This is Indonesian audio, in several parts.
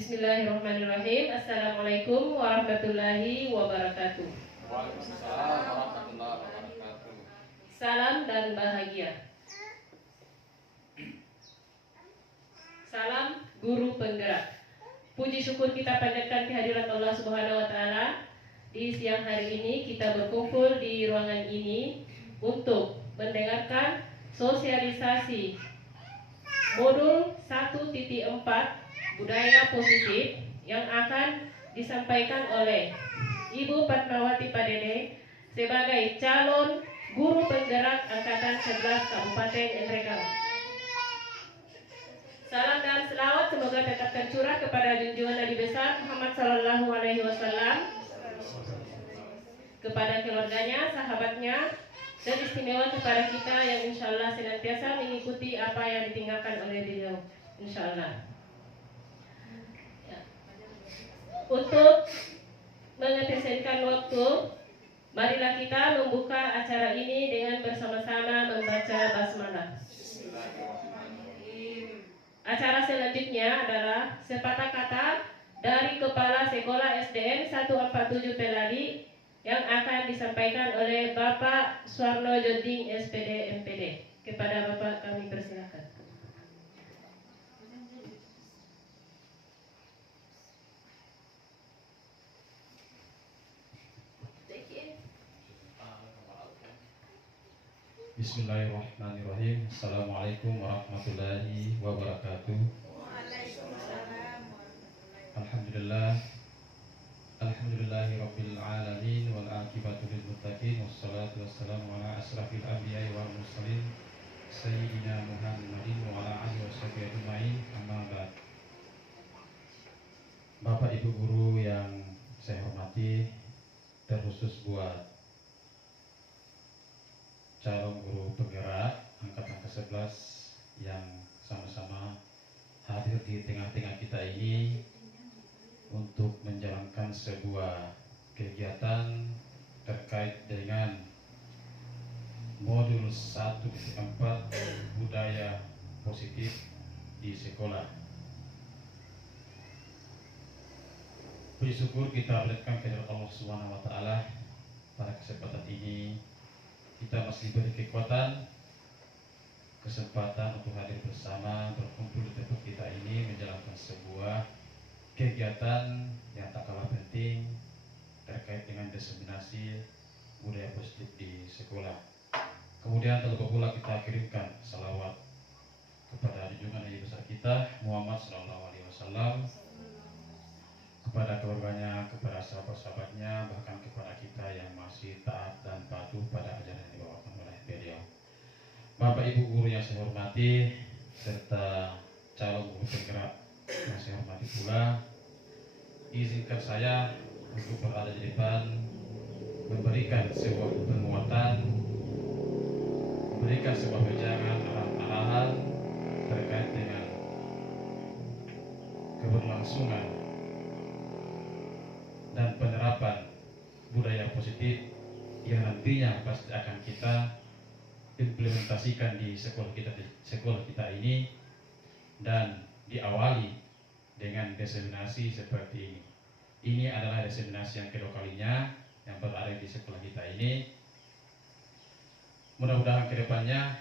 Bismillahirrahmanirrahim. Assalamualaikum warahmatullahi wabarakatuh. Waalaikumsalam warahmatullahi wabarakatuh. Salam dan bahagia. Salam guru penggerak. Puji syukur kita panjatkan kehadirat Allah Subhanahu wa taala. Di siang hari ini kita berkumpul di ruangan ini untuk mendengarkan sosialisasi modul 1.4 budaya positif yang akan disampaikan oleh Ibu Fatmawati Padedeng sebagai calon guru penggerak angkatan 11 Kabupaten Nrekang. Salam dan selawat semoga tetap tercurah kepada junjungan Nabi besar Muhammad Sallallahu Alaihi Wasallam, kepada keluarganya, sahabatnya, dan istimewa kepada kita yang insya Allah senantiasa mengikuti apa yang ditinggalkan oleh beliau, insya Allah. Untuk mengefisienkan waktu, marilah kita membuka acara ini dengan bersama-sama membaca basmalah. Acara selanjutnya adalah sepatah kata dari Kepala Sekolah SDN 147 Peladi yang akan disampaikan oleh Bapak Suwarno Joding SPD MPD. Kepada Bapak kami persilakan. Bismillahirrahmanirrahim. Assalamualaikum warahmatullahi wabarakatuh. Alhamdulillah. Alhamdulillahi rabbil alamin wal aqibatu lil muttaqin wassalatu wassalamu ala asrafil anbiya'i wal mursalin sayyidina Muhammadin wa ala alihi washabihi ajma'in. Amma ba'd. Bapak Ibu guru yang saya hormati, terkhusus buat calon guru penggerak angkatan ke-11 yang sama-sama hadir di tengah-tengah kita ini untuk menjalankan sebuah kegiatan terkait dengan modul 1.4 budaya positif di sekolah. Puji syukur kita panjatkan kehadirat Allah Subhanahu wa taala. Pada kesempatan ini kita masih diberi kekuatan, kesempatan untuk hadir bersama, berkumpul di tempat kita ini menjalankan sebuah kegiatan yang tak kalah penting terkait dengan diseminasi budaya positif di sekolah. Kemudian terlebih pula kita kirimkan salawat kepada junjungan Nabi besar kita Muhammad Sallallahu Alaihi Wasallam, kepada keluarganya, kepada sahabat-sahabatnya, bahkan kepada kita yang masih taat dan patuh pada ajaran yang dibawakan oleh beliau. Bapak Ibu guru yang saya hormati, serta calon guru penggerak yang saya hormati pula, izinkan saya untuk berada di depan memberikan sebuah penguatan, memberikan sebuah wejangan arahan terkait dengan keberlangsungan dan penerapan budaya positif yang nantinya pasti akan kita implementasikan di sekolah kita ini, dan diawali dengan diseminasi seperti ini. Ini adalah diseminasi yang kedua kalinya yang berada di sekolah kita ini. Mudah-mudahan kedepannya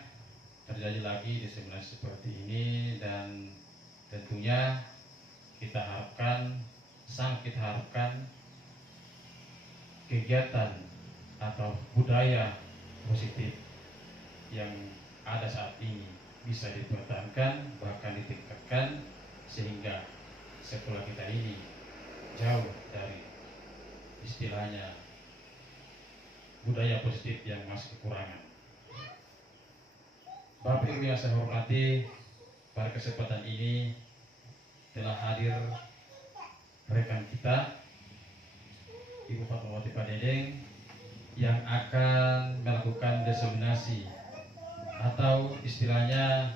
terjadi lagi diseminasi seperti ini, dan tentunya sangat kita harapkan kegiatan atau budaya positif yang ada saat ini bisa dipertahankan, bahkan ditingkatkan, sehingga sekolah kita ini jauh dari istilahnya budaya positif yang masih kekurangan. Bapak Ibu yang saya hormati, pada kesempatan ini telah hadir rekan kita Ibu Fatmawati Padedeng yang akan melakukan diseminasi atau istilahnya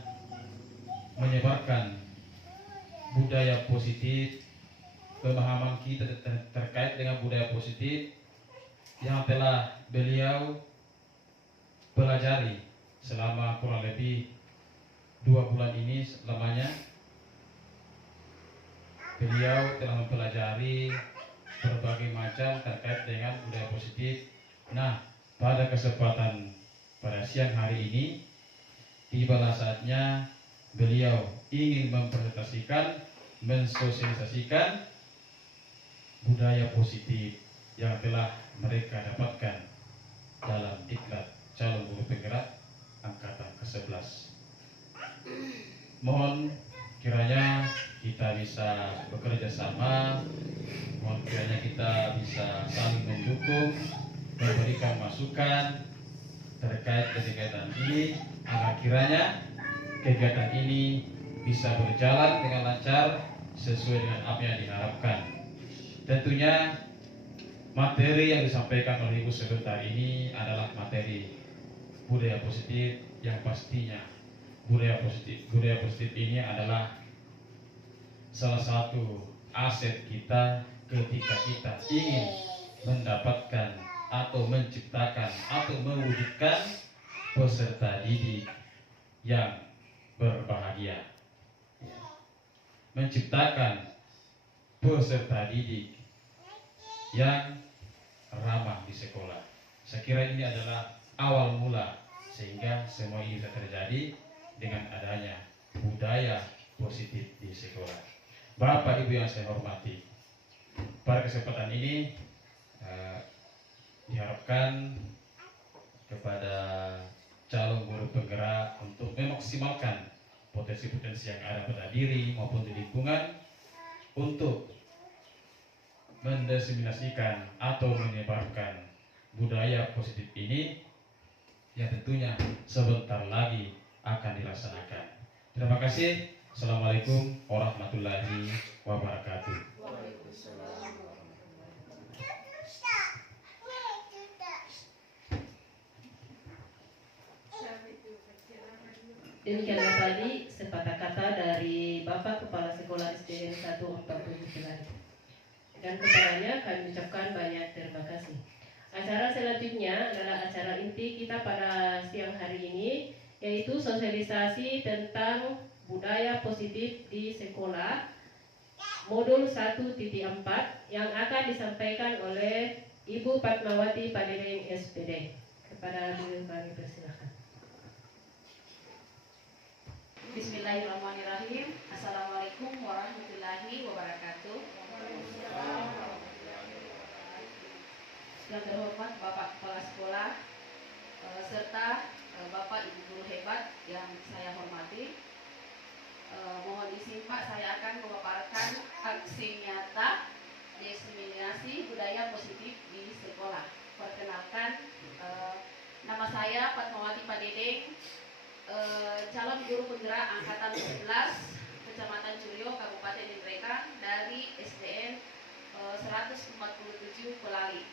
menyebarkan budaya positif, pemahaman kita terkait dengan budaya positif yang telah beliau pelajari selama kurang lebih 2 bulan ini lamanya. beliau telah mempelajari berbagai macam terkait dengan budaya positif. Nah, pada kesempatan pada siang hari ini tibalah saatnya beliau ingin mempresentasikan, mensosialisasikan budaya positif yang telah mereka dapatkan dalam diklat calon guru penggerak angkatan ke-11. Mohon kiranya kita bisa bekerja sama, mohon kiranya kita bisa saling mendukung, memberikan masukan terkait kegiatan ini agar kiranya kegiatan ini bisa berjalan dengan lancar sesuai dengan apa yang diharapkan. Tentunya materi yang disampaikan oleh Ibu sebentar ini adalah materi budaya positif yang pastinya budaya positif ini adalah salah satu aset kita ketika kita ingin mendapatkan atau menciptakan atau mewujudkan peserta didik yang berbahagia, menciptakan peserta didik yang ramah di sekolah. Saya kira ini adalah awal mula sehingga semua ini bisa terjadi dengan adanya budaya positif di sekolah. Bapak Ibu yang saya hormati, pada kesempatan ini diharapkan kepada calon guru penggerak untuk memaksimalkan potensi-potensi yang ada pada diri maupun di lingkungan untuk mendiseminasikan atau menyebarkan budaya positif ini yang tentunya sebentar lagi akan dilaksanakan. Terima kasih. Assalamualaikum warahmatullahi wabarakatuh. Demikianlah tadi sepatah kata dari Bapak Kepala Sekolah SDN 147 dan kepadanya kami ucapkan banyak terima kasih. Acara selanjutnya adalah acara inti kita pada siang hari ini, yaitu sosialisasi tentang budaya positif di sekolah modul 1.4 yang akan disampaikan oleh Ibu Fatmawati Padedeng SPD. Kepada beliau kami persilakan. Bismillahirrahmanirrahim. Assalamualaikum warahmatullahi wabarakatuh. Yang terhormat Bapak Kepala Sekolah serta Bapak Ibu guru hebat yang saya hormati, mohon izin Pak, saya akan memaparkan aksi nyata diseminasi budaya positif di sekolah. Perkenalkan, nama saya Fatmawati Padedeng, calon guru penggerak angkatan 11 Kecamatan Curio, Kabupaten Ningrat dari SDN 147 Pelali.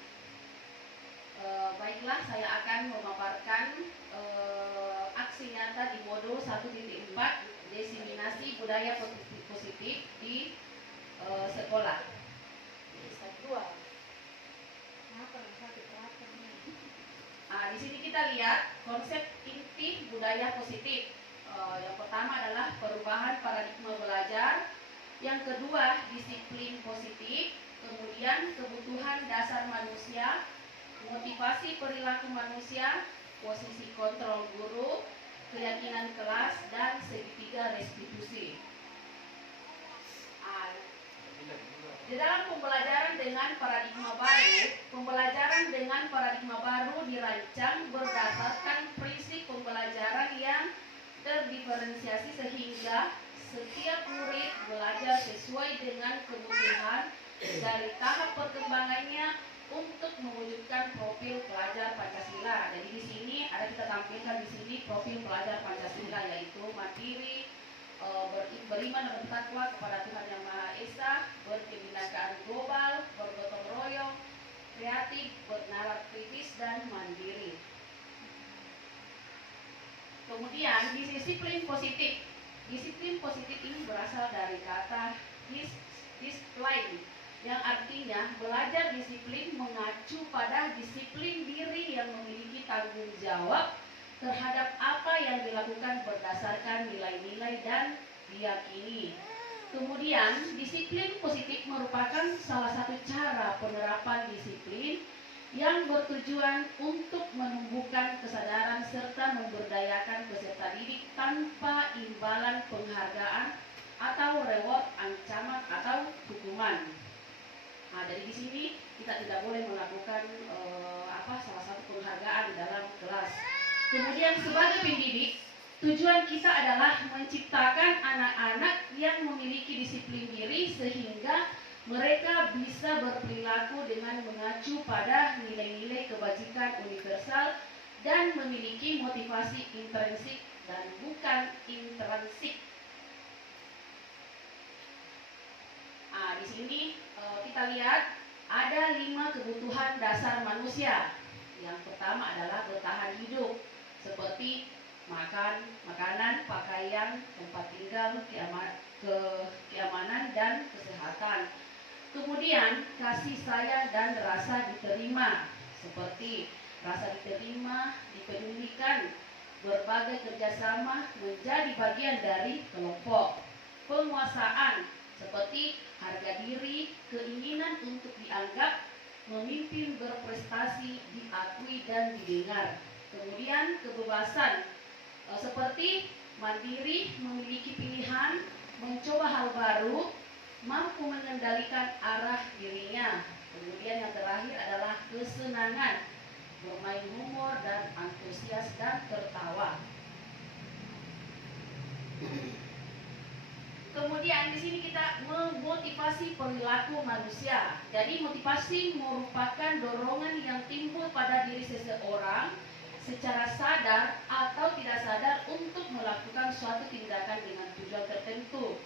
Baiklah, saya akan memaparkan aksi nyata di modul 1.4 diseminasi budaya positif di sekolah. Di sini kita lihat konsep inti budaya positif. Yang pertama adalah perubahan paradigma belajar, yang kedua disiplin positif, kemudian kebutuhan dasar manusia, motivasi perilaku manusia, posisi kontrol guru, keyakinan kelas, dan segitiga restitusi. Di dalam pembelajaran dengan paradigma baru dirancang berdasarkan prinsip pembelajaran yang terdiferensiasi sehingga setiap murid belajar sesuai dengan kebutuhan dari tahap perkembangannya untuk mewujudkan profil pelajar Pancasila. Jadi di sini kita tampilkan di sini profil pelajar Pancasila, yaitu mandiri, beriman dan bertakwa kepada Tuhan Yang Maha Esa, berkebinekaan global, bergotong royong, kreatif, bernalar kritis, dan mandiri. Kemudian disiplin positif. Disiplin positif ini berasal dari kata discipline, yang artinya belajar disiplin mengacu pada disiplin diri yang memiliki tanggung jawab terhadap apa yang dilakukan berdasarkan nilai-nilai dan diyakini. Kemudian, disiplin positif merupakan salah satu cara penerapan disiplin yang bertujuan untuk menumbuhkan kesadaran serta memberdayakan peserta didik tanpa imbalan penghargaan atau reward, ancaman atau hukuman. Nah, dari di sini kita tidak boleh melakukan salah satu penghargaan dalam kelas. Kemudian sebagai pendidik, tujuan kita adalah menciptakan anak-anak yang memiliki disiplin diri sehingga mereka bisa berperilaku dengan mengacu pada nilai-nilai kebajikan universal dan memiliki motivasi intrinsik dan bukan intrinsik. Nah, di sini kita lihat ada 5 kebutuhan dasar manusia. Yang pertama adalah bertahan hidup, seperti makanan, pakaian, tempat tinggal, keamanan dan kesehatan. Kemudian kasih sayang dan rasa diterima, seperti rasa diterima, dipedulikan, berbagai kerjasama, menjadi bagian dari kelompok. Penguasaan, seperti harga diri, keinginan untuk dianggap, memimpin, berprestasi, diakui dan didengar. Kemudian kebebasan, seperti mandiri, memiliki pilihan, mencoba hal baru, mampu mengendalikan arah dirinya. Kemudian yang terakhir adalah kesenangan, bermain humor dan antusias dan tertawa. Kemudian di sini kita memotivasi perilaku manusia. Jadi motivasi merupakan dorongan yang timbul pada diri seseorang secara sadar atau tidak sadar untuk melakukan suatu tindakan dengan tujuan tertentu,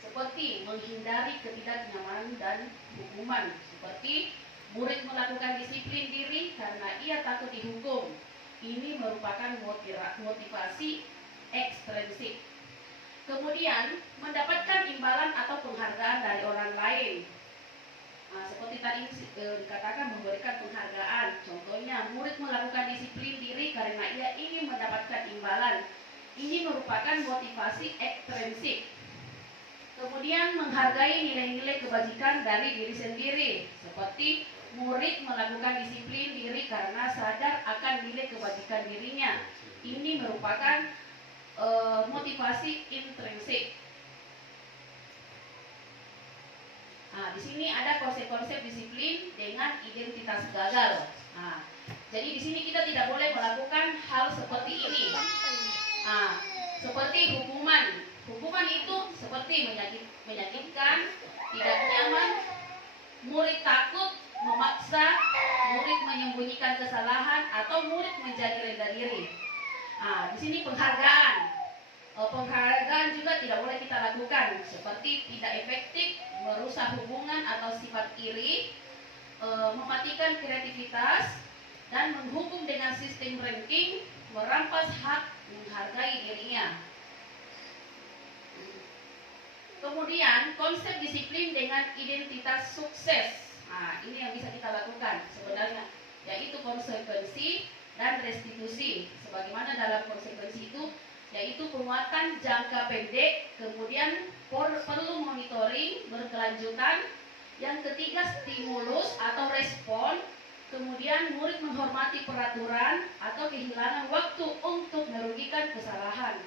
seperti menghindari ketidaknyamanan dan hukuman. Seperti murid melakukan disiplin diri karena ia takut dihukum. Ini merupakan motivasi ekstrinsik. Kemudian mendapatkan imbalan atau penghargaan dari orang lain. Nah, seperti tadi dikatakan memberikan penghargaan. Contohnya, murid melakukan disiplin diri karena ia ingin mendapatkan imbalan. Ini merupakan motivasi ekstrinsik. Kemudian menghargai nilai-nilai kebajikan dari diri sendiri. Seperti murid melakukan disiplin diri karena sadar akan nilai kebajikan dirinya. Ini merupakan motivasi intrinsik. Nah, di sini ada konsep-konsep disiplin dengan identitas gagal. Nah, jadi di sini kita tidak boleh melakukan hal seperti ini. Nah, seperti hukuman. Hukuman itu seperti menyakitkan, tidak nyaman, murid takut, memaksa, murid menyembunyikan kesalahan, atau murid menjadi rendah diri. Nah, di sini penghargaan. Penghargaan juga tidak boleh kita lakukan, seperti tidak efektif, merusak hubungan atau sifat iri, mematikan kreativitas, dan menghukum dengan sistem ranking, merampas hak menghargai dirinya. Kemudian konsep disiplin dengan identitas sukses. Nah, ini yang bisa kita lakukan sebenarnya, yaitu konsekuensi dan restitusi. Sebagaimana dalam konsekuensi itu, yaitu penguatan jangka pendek, kemudian perlu monitoring berkelanjutan. Yang ketiga, stimulus atau respon. Kemudian murid menghormati peraturan atau kehilangan waktu untuk merugikan kesalahan.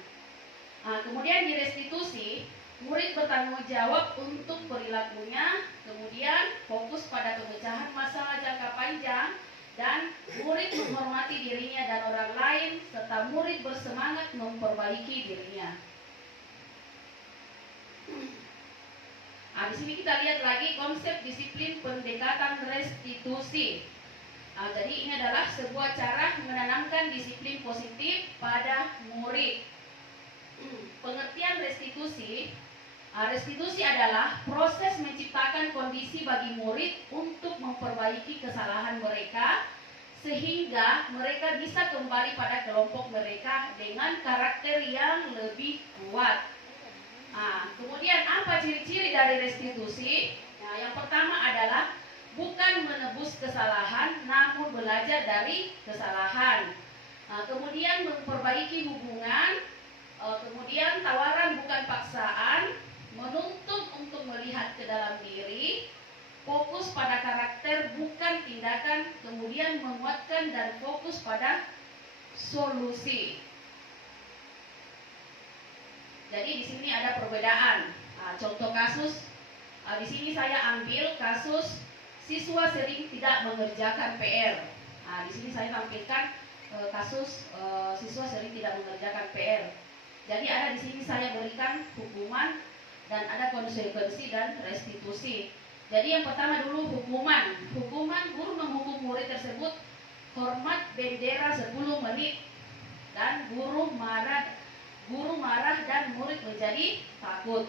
Nah, kemudian di restitusi, murid bertanggung jawab untuk perilakunya, kemudian fokus pada pemecahan masalah jangka panjang, dan murid menghormati dirinya dan orang lain, serta murid bersemangat memperbaiki dirinya. Nah, di sini kita lihat lagi konsep disiplin pendekatan restitusi. Nah, jadi ini adalah sebuah cara menanamkan disiplin positif pada murid. Pengertian restitusi. Restitusi adalah proses menciptakan kondisi bagi murid untuk memperbaiki kesalahan mereka sehingga mereka bisa kembali pada kelompok mereka dengan karakter yang lebih kuat. Kemudian apa ciri-ciri dari restitusi? Nah, yang pertama adalah bukan menebus kesalahan namun belajar dari kesalahan. Kemudian memperbaiki hubungan. Kemudian tawaran bukan paksaan. menuntut untuk melihat ke dalam diri, fokus pada karakter bukan tindakan, kemudian menguatkan dan fokus pada solusi. Jadi di sini ada perbedaan. Contoh kasus, di sini saya ambil kasus siswa sering tidak mengerjakan PR. Di sini saya tampilkan kasus siswa sering tidak mengerjakan PR. Jadi ada di sini saya berikan hukuman dan ada konsekuensi dan restitusi. Jadi yang pertama dulu hukuman. Hukuman, guru menghukum murid tersebut hormat bendera 10 menit dan guru marah dan murid menjadi takut.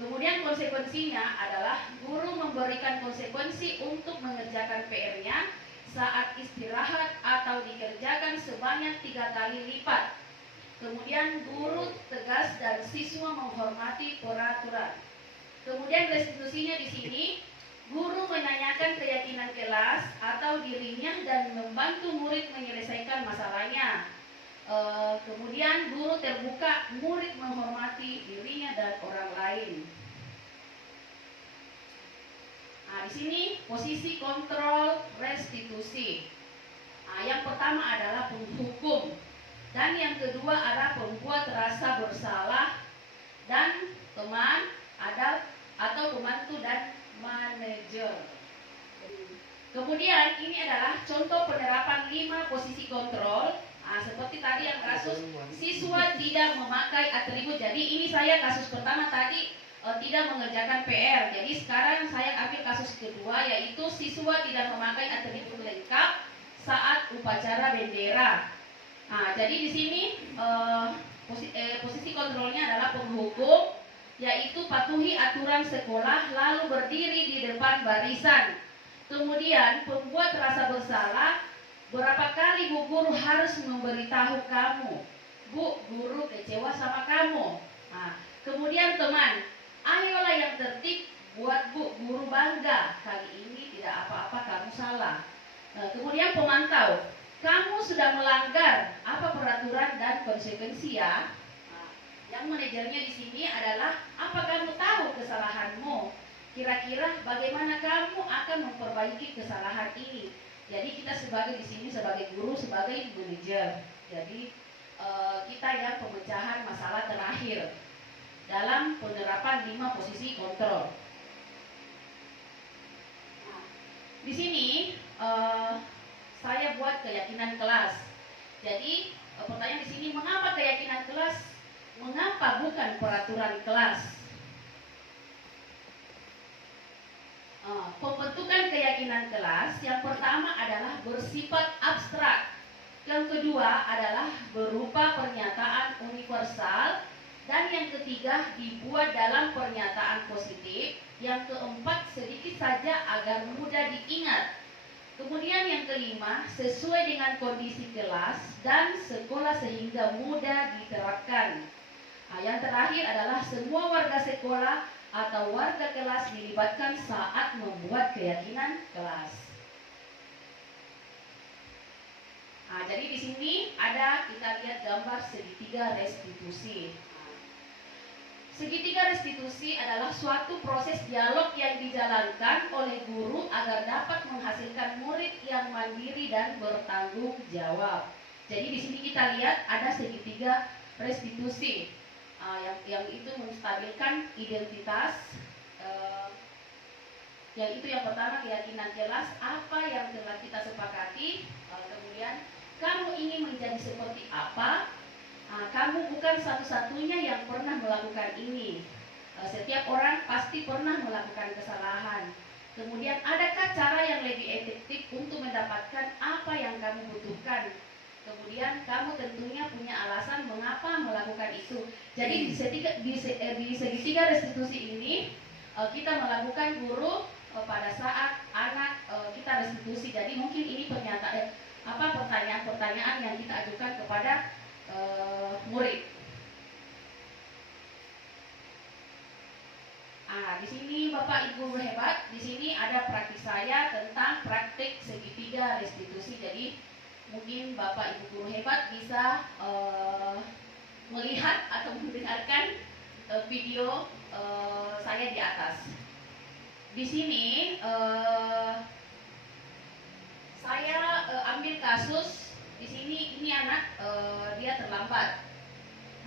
Kemudian konsekuensinya adalah guru memberikan konsekuensi untuk mengerjakan PR-nya saat istirahat atau dikerjakan sebanyak 3 kali lipat. Kemudian guru tegas dan siswa menghormati peraturan. Kemudian restitusinya di sini, guru menanyakan keyakinan kelas atau dirinya dan membantu murid menyelesaikan masalahnya. Kemudian guru terbuka, murid menghormati dirinya dan orang lain. Di sini posisi kontrol restitusi. Yang pertama adalah penghukum dan yang kedua adalah pembuat rasa bersalah dan teman atau pembantu dan manajer. Kemudian ini adalah contoh penerapan 5 posisi kontrol. Seperti tadi yang kasus siswa tidak memakai atribut. Jadi ini saya kasus pertama tadi tidak mengerjakan PR. Jadi sekarang saya ambil kasus kedua, yaitu siswa tidak memakai atribut lengkap saat upacara bendera. Jadi di sini posisi kontrolnya adalah penghukum, yaitu patuhi aturan sekolah lalu berdiri di depan barisan. Kemudian pembuat rasa bersalah, berapa kali Bu Guru harus memberitahu kamu, Bu Guru kecewa sama kamu. Kemudian teman, ayolah yang tertib, buat Bu Guru bangga, kali ini tidak apa-apa kamu salah. Kemudian pemantau, kamu sudah melanggar apa peraturan dan konsekuensi ya. Yang manajernya di sini adalah, apa kamu tahu kesalahanmu? Kira-kira bagaimana kamu akan memperbaiki kesalahan ini? Jadi kita di sini sebagai guru, sebagai manajer. Jadi kita yang pemecahan masalah terakhir dalam penerapan 5 posisi kontrol. Di sini saya buat keyakinan kelas. Jadi pertanyaan di sini, mengapa keyakinan kelas? Mengapa bukan peraturan kelas? Pembentukan keyakinan kelas yang pertama adalah bersifat abstrak, yang kedua adalah berupa pernyataan universal, dan yang ketiga dibuat dalam pernyataan positif, yang keempat sedikit saja agar mudah diingat. Kemudian yang kelima, sesuai dengan kondisi kelas dan sekolah sehingga mudah diterapkan. Yang terakhir adalah semua warga sekolah atau warga kelas dilibatkan saat membuat keyakinan kelas. Jadi di sini kita lihat gambar segitiga restitusi. Segitiga restitusi adalah suatu proses dialog yang dijalankan oleh guru agar dapat menghasilkan murid yang mandiri dan bertanggung jawab. Jadi di sini kita lihat ada segitiga restitusi. Yang itu menstabilkan identitas, yang itu yang pertama keyakinan kelas, apa yang telah kita sepakati, kemudian kamu ingin menjadi seperti apa, kamu bukan satu-satunya yang pernah melakukan ini, setiap orang pasti pernah melakukan kesalahan. Kemudian adakah cara yang lebih efektif untuk mendapatkan apa yang kamu butuhkan? Kemudian kamu tentunya punya alasan mengapa melakukan itu. Jadi di segitiga restitusi ini kita melakukan guru pada saat anak kita restitusi. Jadi mungkin ini pertanyaan-pertanyaan yang kita ajukan kepada murid. Di sini Bapak Ibu hebat, di sini ada praktik saya tentang praktik segitiga restitusi. Jadi mungkin Bapak Ibu guru hebat bisa melihat atau mendengarkan video saya di atas. Di sini saya ambil kasus di sini, ini anak dia terlambat.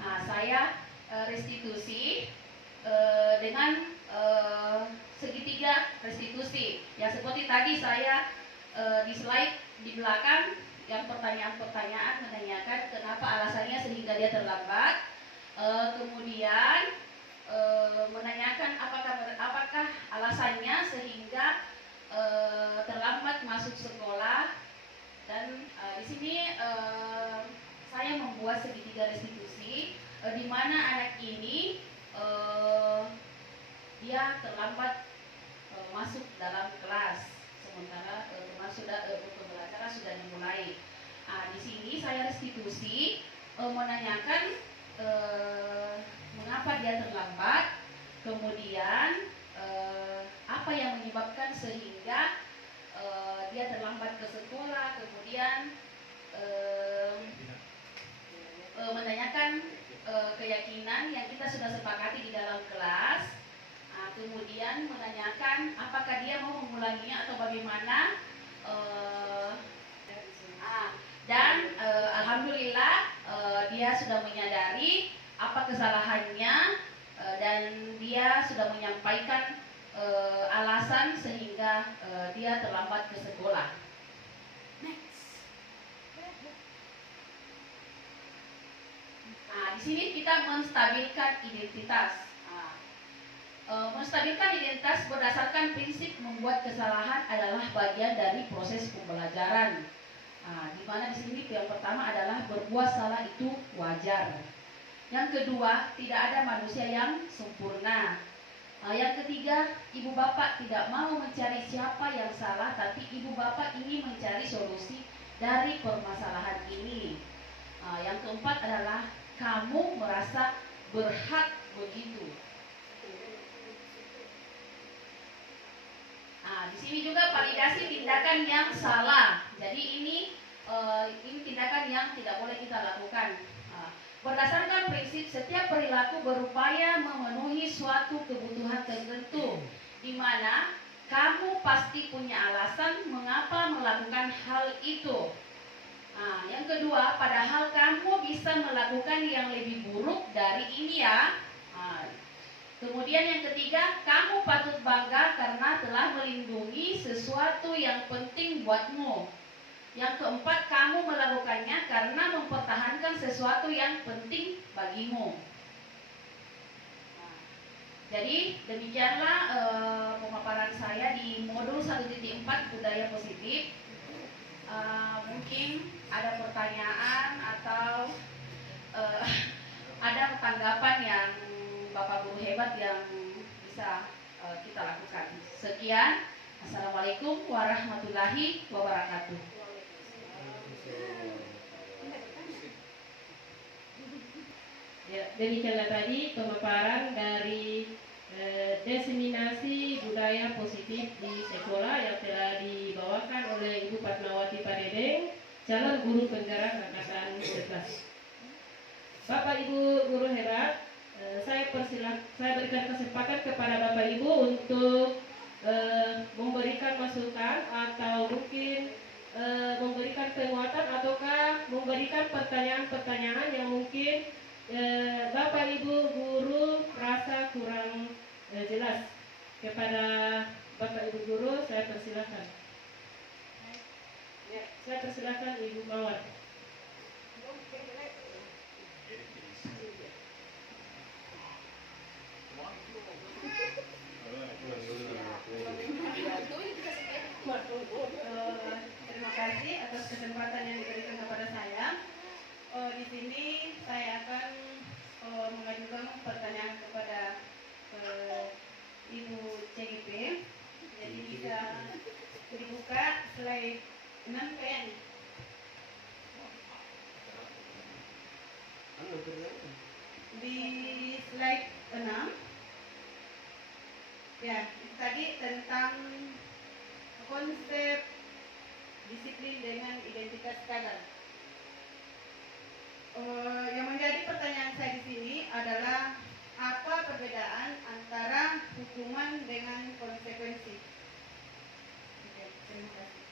Nah, saya restitusi dengan segitiga restitusi. Ya seperti tadi saya di slide di belakang yang pertanyaan-pertanyaan menanyakan kenapa alasannya sehingga dia terlambat. Kemudian menanyakan apakah alasannya sehingga terlambat masuk sekolah, dan di sini saya membuat segitiga restitusi di mana anak ini dia terlambat masuk dalam kelas, sementara pembelajaran sudah dimulai. Di sini saya restitusi menanyakan mengapa dia terlambat, kemudian apa yang menyebabkan sehingga dia terlambat ke sekolah, kemudian menanyakan keyakinan yang kita sudah sepakati di dalam kelas, kemudian menanyakan apakah dia mau mengulanginya atau bagaimana, dan alhamdulillah dia sudah menyadari apa kesalahannya, dan dia sudah menyampaikan alasan sehingga dia terlambat ke sekolah. Di sini kita menstabilkan identitas. Menstabilkan identitas berdasarkan prinsip membuat kesalahan adalah bagian dari proses pembelajaran. Di mana di sini yang pertama adalah berbuat salah itu wajar. Yang kedua, tidak ada manusia yang sempurna. Yang ketiga, ibu bapak tidak mau mencari siapa yang salah, tapi ibu bapak ingin mencari solusi dari permasalahan ini. Yang keempat adalah kamu merasa berhak begitu. Di sini juga validasi tindakan yang salah. Jadi ini tindakan yang tidak boleh kita lakukan. Berdasarkan prinsip setiap perilaku berupaya memenuhi suatu kebutuhan tertentu, di mana kamu pasti punya alasan mengapa melakukan hal itu. Yang kedua, padahal kamu bisa melakukan yang lebih buruk dari ini ya. Kemudian yang ketiga, kamu patut bangga karena telah melindungi sesuatu yang penting buatmu. Yang keempat, kamu melakukannya karena mempertahankan sesuatu yang penting bagimu. Jadi demikianlah pemaparan saya di modul 1.4 budaya positif. Mungkin ada pertanyaan atau ada tanggapan yang Bapak Guru hebat yang bisa kita lakukan. Sekian, Assalamualaikum warahmatullahi wabarakatuh. Ya, demikianlah tadi pemaparan dari diseminasi budaya positif di sekolah yang telah dibawakan oleh Ibu Fatmawati Padedeng, calon guru penggerak angkatan 11. Bapak Ibu guru hebat, saya berikan kesempatan kepada Bapak Ibu untuk memberikan masukan atau mungkin memberikan penguatan ataukah memberikan pertanyaan-pertanyaan yang mungkin Bapak Ibu guru merasa kurang jelas. Kepada Bapak Ibu guru saya persilakan. Saya persilakan Ibu Mawar. Terima kasih atas kesempatan yang diberikan kepada saya. Di sini saya akan mengajukan pertanyaan kepada Ibu CGP. Jadi bisa dibuka slide 6 PN. Di slide 6 ya, tadi tentang konsep disiplin dengan identitas kadar. Yang menjadi pertanyaan saya di sini adalah apa perbedaan antara hukuman dengan konsekuensi. Oke, terima kasih.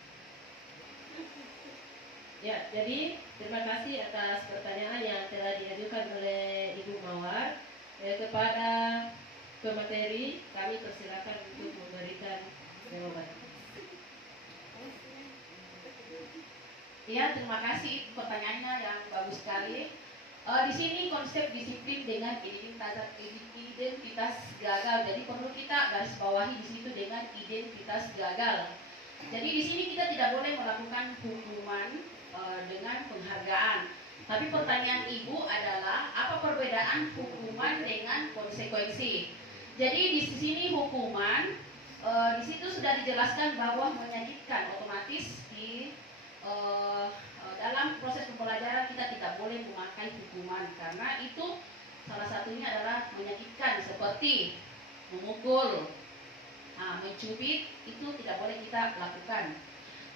Ya, jadi terima kasih atas pertanyaan yang telah diajukan oleh Ibu Mawar. Kepada pemateri, kami persilakan untuk memberikan jawaban. Ya, terima kasih pertanyaannya yang bagus sekali. Di sini konsep disiplin dengan identitas gagal. Jadi perlu kita garis bawahi di situ dengan identitas gagal. Jadi di sini kita tidak boleh melakukan hukuman dengan penghargaan. Tapi pertanyaan Ibu adalah apa perbedaan hukuman dengan konsekuensi? Jadi di sini hukuman di situ sudah dijelaskan bahwa menyakitkan, otomatis di dalam proses pembelajaran kita tidak boleh memakai hukuman karena itu salah satunya adalah menyakitkan seperti memukul, mencubit, itu tidak boleh kita lakukan.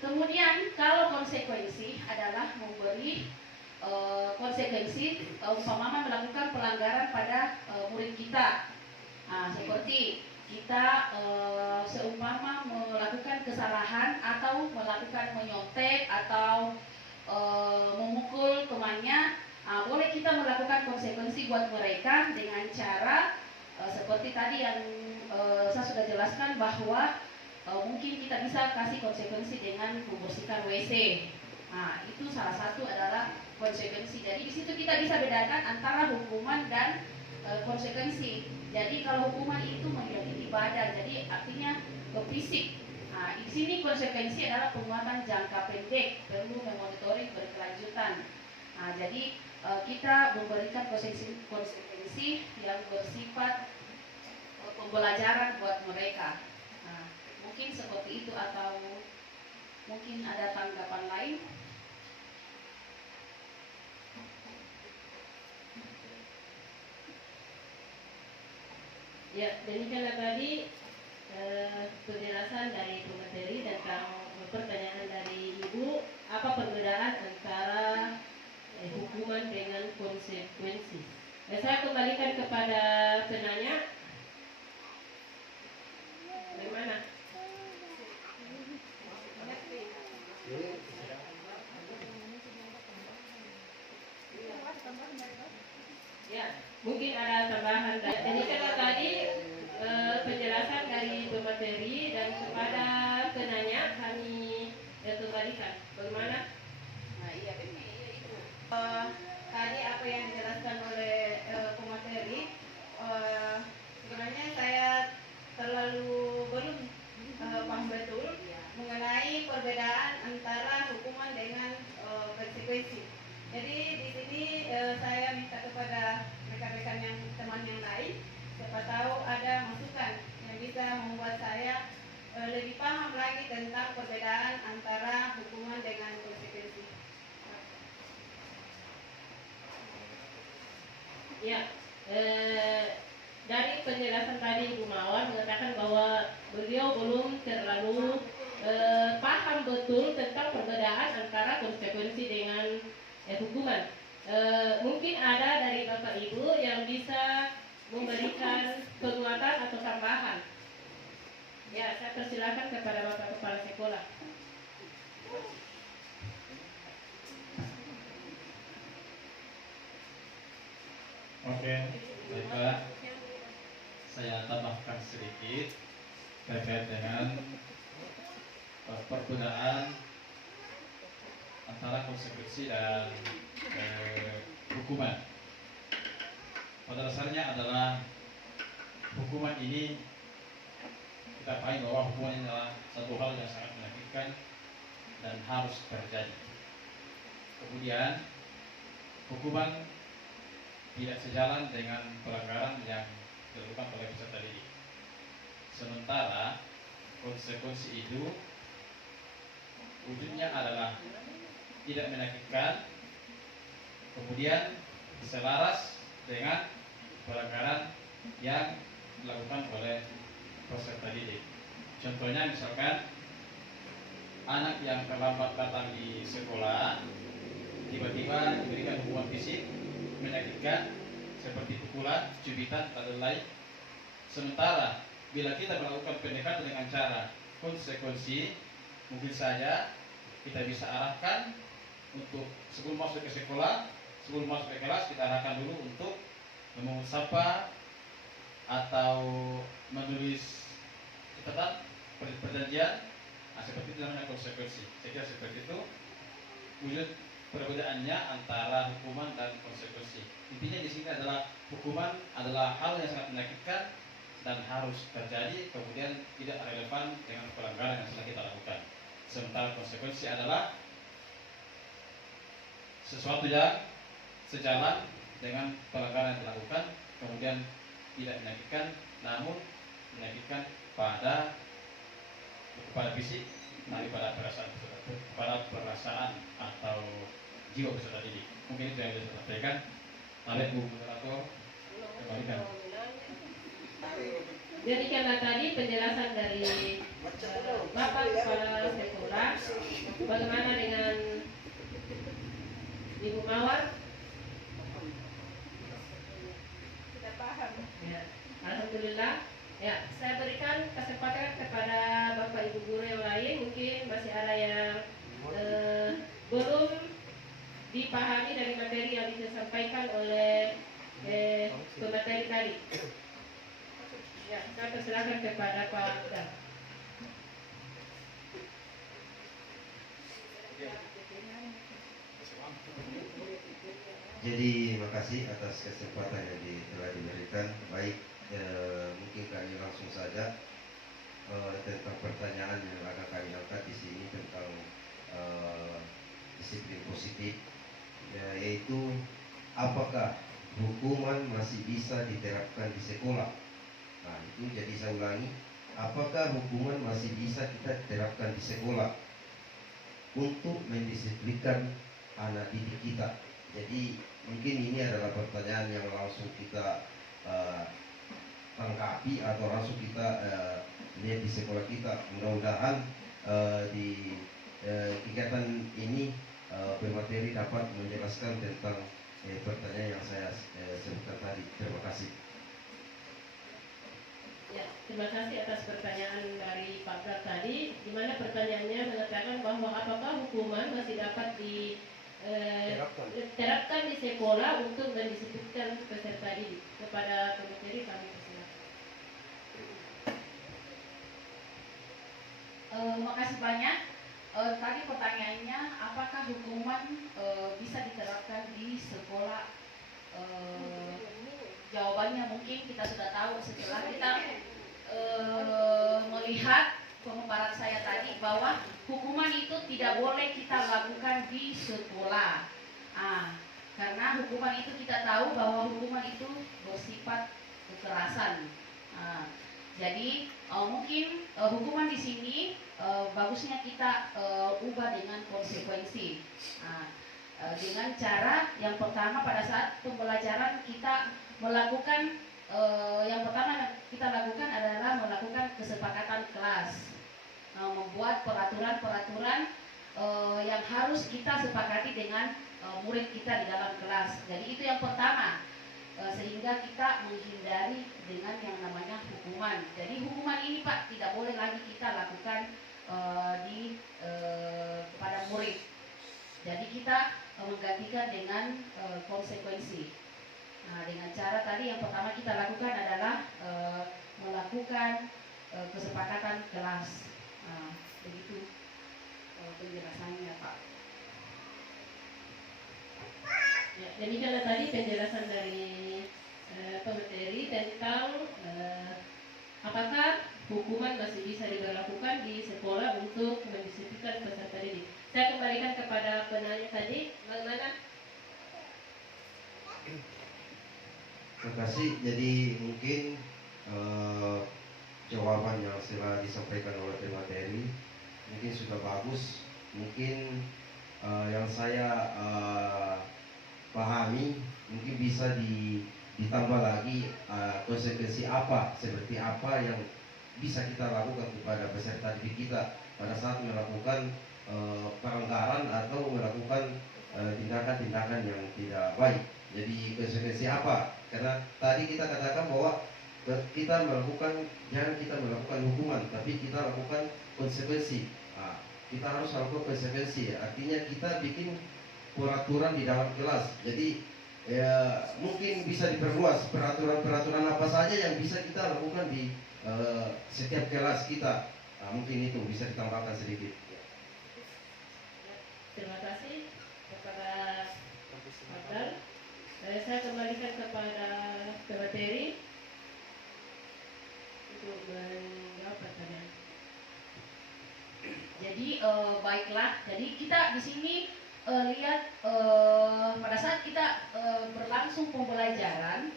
Kemudian kalau konsekuensi adalah memberi konsekuensi umpama melakukan pelanggaran pada murid kita, seperti kita seumpama melakukan kesalahan atau melakukan menyontek atau memukul temannya, boleh kita melakukan konsekuensi buat mereka dengan cara seperti tadi yang saya sudah jelaskan bahwa mungkin kita bisa kasih konsekuensi dengan membersihkan WC. Itu salah satu adalah konsekuensi. Jadi di situ kita bisa bedakan antara hukuman dan konsekuensi. Jadi kalau hukuman itu menyakiti badan, jadi artinya ke fisik. Di sini konsekuensi adalah penguatan jangka pendek, perlu memonitoring berkelanjutan. Jadi kita memberikan konsekuensi yang bersifat pembelajaran buat mereka. Mungkin seperti itu atau mungkin ada tanggapan lain. Ya, demikianlah tadi penjelasan dari pemateri tentang pertanyaan dari Ibu, apa perbedaan antara hukuman dengan konsekuensi. Saya kembalikan kepada penanya. Bagaimana? Ya, mungkin ada tambahan. Jadi karena tadi penjelasan dari pemateri dan kepada penanya kami kembalikan. Bagaimana? Iya, itu. Tadi apa yang dijelaskan oleh pemateri, sebenarnya saya terlalu belum paham betul mengenai perbedaan antara hukuman dengan konsekuensi. Jadi di sini saya minta kepada rekan-rekan yang teman yang lain, siapa tahu ada masukan yang bisa membuat saya lebih paham lagi tentang perbedaan antara hukuman dengan konsekuensi. Ya, dari penjelasan tadi Ibu Mawar mengatakan bahwa beliau belum terlalu paham betul tentang perbedaan antara konsekuensi dengan hukuman. Mungkin ada dari Bapak Ibu yang bisa memberikan penguatan atau tambahan. Ya, saya persilakan kepada Bapak Kepala Sekolah. Oke, baiklah. Saya tambahkan sedikit terkait dengan perbedaan antara konsekuensi dan hukuman. Pada dasarnya adalah hukuman ini, kita pahami bahwa hukuman ini adalah satu hal yang sangat menyakitkan dan harus terjadi. Kemudian hukuman tidak sejalan dengan pelanggaran yang dilakukan oleh peserta didik. Sementara konsekuensi itu wujudnya adalah tidak menyakitkan, kemudian selaras dengan pelanggaran yang dilakukan oleh peserta didik. Contohnya misalkan anak yang terlambat datang di sekolah tiba-tiba diberikan hukuman fisik menyakitkan seperti pukulan, cubitan, dan lain-lain. Sementara bila kita melakukan pendekatan dengan cara konsekuensi, mungkin saja kita bisa arahkan untuk sebelum masuk ke sekolah, sebelum masuk ke kelas kita arahkan dulu untuk memungut sampah atau menulis catatan perjanjian. Nah, seperti itu namanya konsekuensi. Saya kira seperti itu wujud perbedaannya antara hukuman dan konsekuensi. Intinya di sini adalah hukuman adalah hal yang sangat menyakitkan dan harus terjadi, kemudian tidak relevan dengan pelanggaran yang sedang kita lakukan. Sementara konsekuensi adalah sesuatu yang sejalan dengan pelanggaran yang dilakukan, kemudian tidak menyakitkan, namun menyakitkan pada fisik, tapi pada perasaan atau jiwa peserta didik. Mungkin itu yang bisa saya sampaikan. Oleh Bu Moderator, kembalikan. Demikianlah tadi penjelasan dari Bapak Kepala Sekolah. Bagaimana dengan Ibu Mawar? Sudah paham. Ya, alhamdulillah. Ya, saya berikan kesempatan kepada Bapak Ibu guru yang lain. Mungkin masih ada yang belum dipahami dari materi yang disampaikan oleh pemateri tadi. Ya, saya persilakan kepada Pak Abdal. Jadi makasih atas kesempatan yang telah diberikan. Baik, mungkin kami langsung saja tentang pertanyaan yang akan kami angkat di sini tentang disiplin positif, yaitu apakah hukuman masih bisa diterapkan di sekolah? Nah, itu jadi saya ulangi, apakah hukuman masih bisa kita terapkan di sekolah untuk mendisiplinkan anak didik kita? Jadi mungkin ini adalah pertanyaan yang langsung kita tangkapi atau langsung kita lihat di sekolah kita. Mudah-mudahan di kegiatan ini pemateri dapat menjelaskan tentang pertanyaan yang saya sebutkan tadi. Terima kasih. Ya, terima kasih atas pertanyaan dari Pak Abdal tadi, di mana pertanyaannya mengatakan bahwa apakah hukuman masih dapat diterapkan di sekolah untuk mendisiplinkan peserta didik. Kepada pemateri kami persilakan. Makasih banyak. Tadi pertanyaannya, apakah hukuman bisa diterapkan di sekolah? Jawabannya mungkin kita sudah tahu setelah kita melihat pemaparan saya tadi bahwa hukuman itu tidak boleh kita lakukan di sekolah. Karena hukuman itu kita tahu bahwa hukuman itu bersifat kekerasan. Jadi mungkin hukuman di sini bagusnya kita ubah dengan konsekuensi. Dengan cara yang pertama pada saat pembelajaran kita melakukan yang pertama kita lakukan adalah melakukan kesepakatan kelas, membuat peraturan-peraturan yang harus kita sepakati dengan murid kita di dalam kelas. Jadi itu yang pertama, sehingga kita menghindari dengan yang namanya hukuman. Jadi hukuman ini Pak tidak boleh lagi kita lakukan kepada murid. Jadi kita menggantikan dengan konsekuensi. Dengan cara tadi yang pertama kita lakukan adalah melakukan kesepakatan kelas. Begitu penjelasannya Pak. Ya, demikianlah tadi penjelasan dari pemateri tentang apakah hukuman masih bisa diberlakukan di sekolah untuk mendisiplinkan peserta didik. Saya kembalikan kepada penanya tadi, bagaimana? Terima kasih. Jadi mungkin jawaban yang telah disampaikan oleh pemateri mungkin sudah bagus. Mungkin yang saya pahami mungkin bisa ditambah lagi konsekuensi apa, seperti apa yang bisa kita lakukan kepada peserta didik kita pada saat melakukan pelanggaran atau melakukan tindakan-tindakan yang tidak baik. Jadi konsekuensi apa? Karena tadi kita katakan bahwa kita melakukan, jangan kita melakukan hukuman, tapi kita lakukan konsekuensi. Nah, kita harus lakukan konsekuensi, artinya kita bikin peraturan di dalam kelas. Jadi ya mungkin bisa diperluas peraturan-peraturan apa saja yang bisa kita lakukan di setiap kelas kita. Nah, mungkin itu bisa ditambahkan sedikit. Terima kasih kepada Abdal. Saya kembalikan kepada pemateri untuk menjawab pertanyaan. Jadi baiklah, jadi kita di sini lihat pada saat kita berlangsung pembelajaran.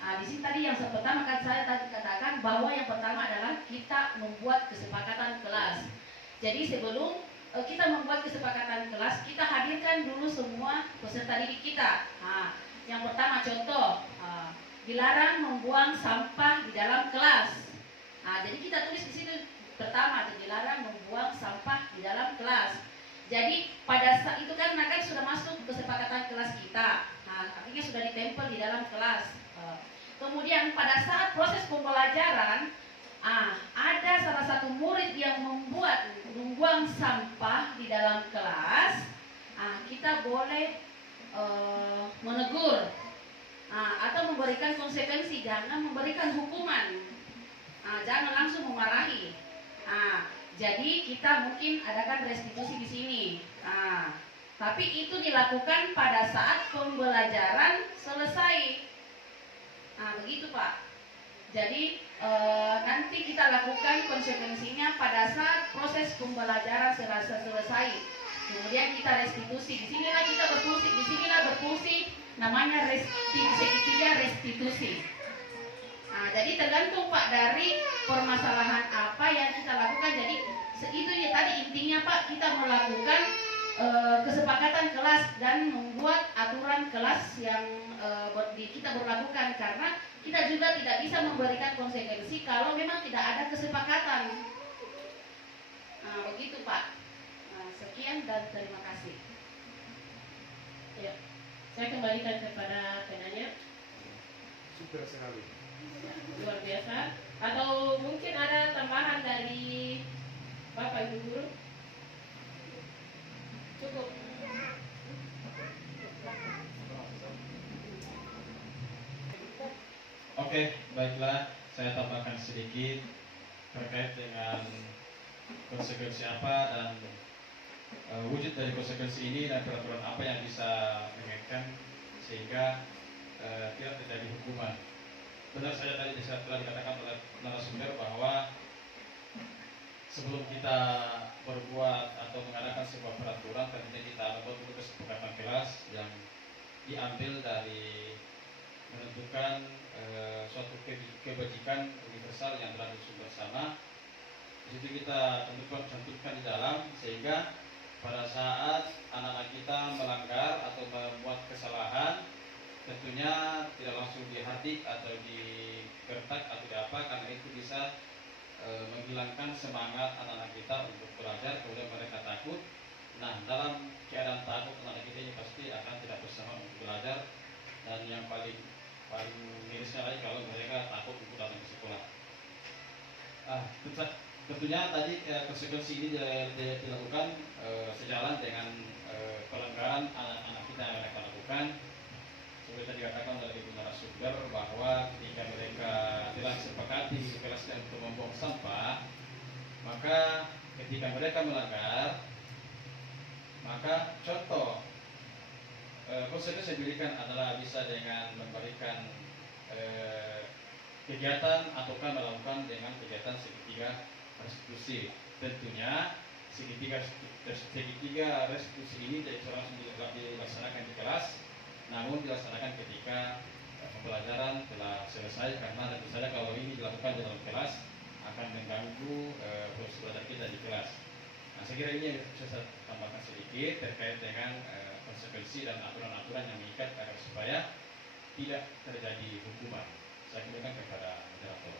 Nah, di sini tadi yang pertama kan saya tadi katakan bahwa yang pertama adalah kita membuat kesepakatan kelas. Jadi sebelum kita membuat kesepakatan kelas, kita hadirkan dulu semua peserta didik kita. Nah, yang pertama contoh, dilarang membuang sampah di dalam kelas. Nah, jadi kita tulis di situ pertama, dilarang membuang sampah di dalam kelas. Jadi pada saat itu kan sudah masuk kesepakatan kelas kita. Nah, artinya sudah ditempel di dalam kelas. Kemudian pada saat proses pembelajaran, ada salah satu murid yang membuang sampah di dalam kelas. Kita boleh menegur atau memberikan konsekuensi, jangan memberikan hukuman, jangan langsung memarahi. Jadi kita mungkin adakan restitusi di sini. Tapi itu dilakukan pada saat pembelajaran selesai. Begitu Pak. Jadi nanti kita lakukan konsekuensinya pada saat proses pembelajaran selesai. Kemudian kita restitusi. Disinilah kita berfungsi namanya segitiga restitusi. Jadi tergantung Pak dari permasalahan apa yang kita lakukan. Jadi itu ya tadi intinya Pak, kita melakukan kesepakatan kelas dan membuat aturan kelas yang kita berlakukan, karena kita juga tidak bisa memberikan konsekuensi kalau memang tidak ada kesepakatan. Begitu Pak. Sekian dan terima kasih. Ya, saya kembalikan kepada penanya. Super sekali. Luar biasa. Atau mungkin ada tambahan dari Bapak Ibu Guru? Cukup. Oke, baiklah, saya tambahkan sedikit terkait dengan konsekuensi apa dan wujud dari konsekuensi ini dan peraturan apa yang bisa mengingatkan sehingga tidak terjadi hukuman. Benar saja tadi telah dikatakan oleh narasumber bahwa sebelum kita berbuat atau mengadakan sebuah peraturan, tentunya kita membuat dulu kesepakatan kelas yang diambil dari menentukan suatu kebajikan universal yang telah disusun bersama. Di situ kita cantumkan di dalam, sehingga pada saat anak-anak kita melanggar atau membuat kesalahan, tentunya tidak langsung dihardik atau digertak atau apa, karena itu bisa menghilangkan semangat anak-anak kita untuk belajar, kemudian mereka takut. Nah, dalam keadaan takut anak-anak kita ini pasti akan tidak bersemangat untuk belajar, dan yang paling mirisnya lagi kalau mereka takut untuk datang ke sekolah. Tentunya tadi konsekuensi ini dilakukan sejalan dengan pelanggaran anak-anak kita yang mereka lakukan. Seperti tadi dikatakan oleh Ibu narasumber bahwa ketika mereka telah sepakati di kelasnya untuk membuang sampah, maka ketika mereka melanggar, maka contoh konsekuensi yang diberikan adalah bisa dengan memberikan kegiatan ataukah melakukan dengan kegiatan segitiga restitusi. Tentunya segitiga restitusi ini tidak langsung dilaksanakan di kelas, namun dilaksanakan ketika pembelajaran telah selesai, karena tentu saja kalau ini dilakukan di dalam kelas akan mengganggu proses belajar kita di kelas. Nah, saya kira ini yang bisa saya tambahkan sedikit terkait dengan konsekuensi dan aturan-aturan yang mengikat agar supaya tidak terjadi hukuman. Saya kembalikan kepada moderator.